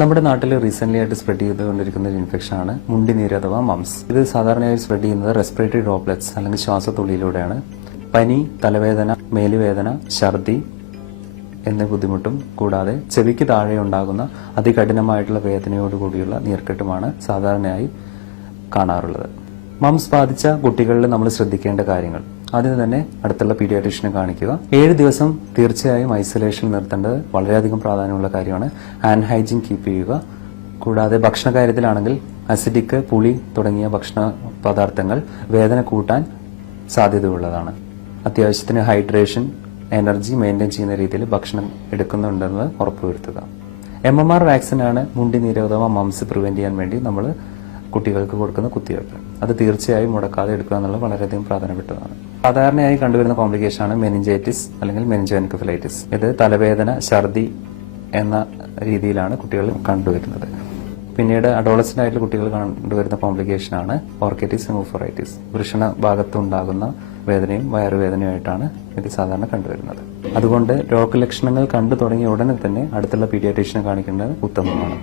നമ്മുടെ നാട്ടിൽ റീസെന്റ് ആയിട്ട് സ്പ്രെഡ് ചെയ്തുകൊണ്ടിരിക്കുന്ന ഒരു ഇൻഫെക്ഷനാണ് മുണ്ടിനീര് അഥവാ മംസ്. ഇത് സാധാരണയായി സ്പ്രെഡ് ചെയ്യുന്നത് റെസ്പിറേറ്ററി ഡ്രോപ്ലെറ്റ്സ് അല്ലെങ്കിൽ ശ്വാസത്തുള്ളിയിലൂടെയാണ്. പനി, തലവേദന, മേലുവേദന, ഛർദി എന്ന ബുദ്ധിമുട്ടും കൂടാതെ ചെവിക്ക് താഴെ ഉണ്ടാകുന്ന അതികഠിനമായിട്ടുള്ള വേദനയോടുകൂടിയുള്ള നീർക്കെട്ടുമാണ് സാധാരണയായി കാണാറുള്ളത്. മംസ് ബാധിച്ച കുട്ടികളിൽ നമ്മൾ ശ്രദ്ധിക്കേണ്ട കാര്യങ്ങൾ: ആദ്യം തന്നെ അടുത്തുള്ള പീഡിയാട്രീഷ്യനെ കാണിക്കുക. 7 ദിവസം തീർച്ചയായും ഐസൊലേഷനിൽ നിർത്തേണ്ടത് വളരെയധികം പ്രാധാന്യമുള്ള കാര്യമാണ്. ഹാൻഡ് ഹൈജീൻ കീപ്പ് ചെയ്യുക. കൂടാതെ ഭക്ഷണ കാര്യത്തിലാണെങ്കിൽ അസിഡിക്, പുളി തുടങ്ങിയ ഭക്ഷണ പദാർത്ഥങ്ങൾ വേദന കൂട്ടാൻ സാധ്യതയുള്ളതാണ്. അത്യാവശ്യത്തിന് ഹൈഡ്രേഷൻ, എനർജി മെയിൻറ്റെയിൻ ചെയ്യുന്ന രീതിയിൽ ഭക്ഷണം എടുക്കുന്നുണ്ടെന്ന് ഉറപ്പുവരുത്തുക. MMR വാക്സിനാണ് മുണ്ടിനീര് അഥവാ മംസ് പ്രിവെന്റ് ചെയ്യാൻ വേണ്ടി നമ്മൾ കുട്ടികൾക്ക് കൊടുക്കുന്ന കുത്തിവയ്പ്പ്. അത് തീർച്ചയായും മുടക്കാതെ എടുക്കുക എന്നുള്ളത് വളരെയധികം പ്രധാനപ്പെട്ടതാണ്. സാധാരണയായി കണ്ടുവരുന്ന കോംപ്ലിക്കേഷനാണ് മെനിഞ്ചൈറ്റിസ് അല്ലെങ്കിൽ മെനിഞ്ചോഎൻകെഫലൈറ്റിസ്. ഇത് തലവേദന, ഛർദി എന്ന രീതിയിലാണ് കുട്ടികൾ കണ്ടുവരുന്നത്. പിന്നീട് അഡോളസന്റ് ആയിട്ടുള്ള കുട്ടികൾ കണ്ടുവരുന്ന കോംപ്ലിക്കേഷനാണ് ഓർക്കൈറ്റിസ് ന്യൂമോഫോറൈറ്റിസ്. വൃഷണ ഭാഗത്തുണ്ടാകുന്ന വേദനയും വയറുവേദനയുമായിട്ടാണ് ഇത് സാധാരണ കണ്ടുവരുന്നത്. അതുകൊണ്ട് രോഗലക്ഷണങ്ങൾ കണ്ടു തുടങ്ങിയ ഉടനെ തന്നെ അടുത്തുള്ള പീഡിയാട്രീഷ്യനെ കാണിക്കേണ്ടത് ഉത്തമമാണ്.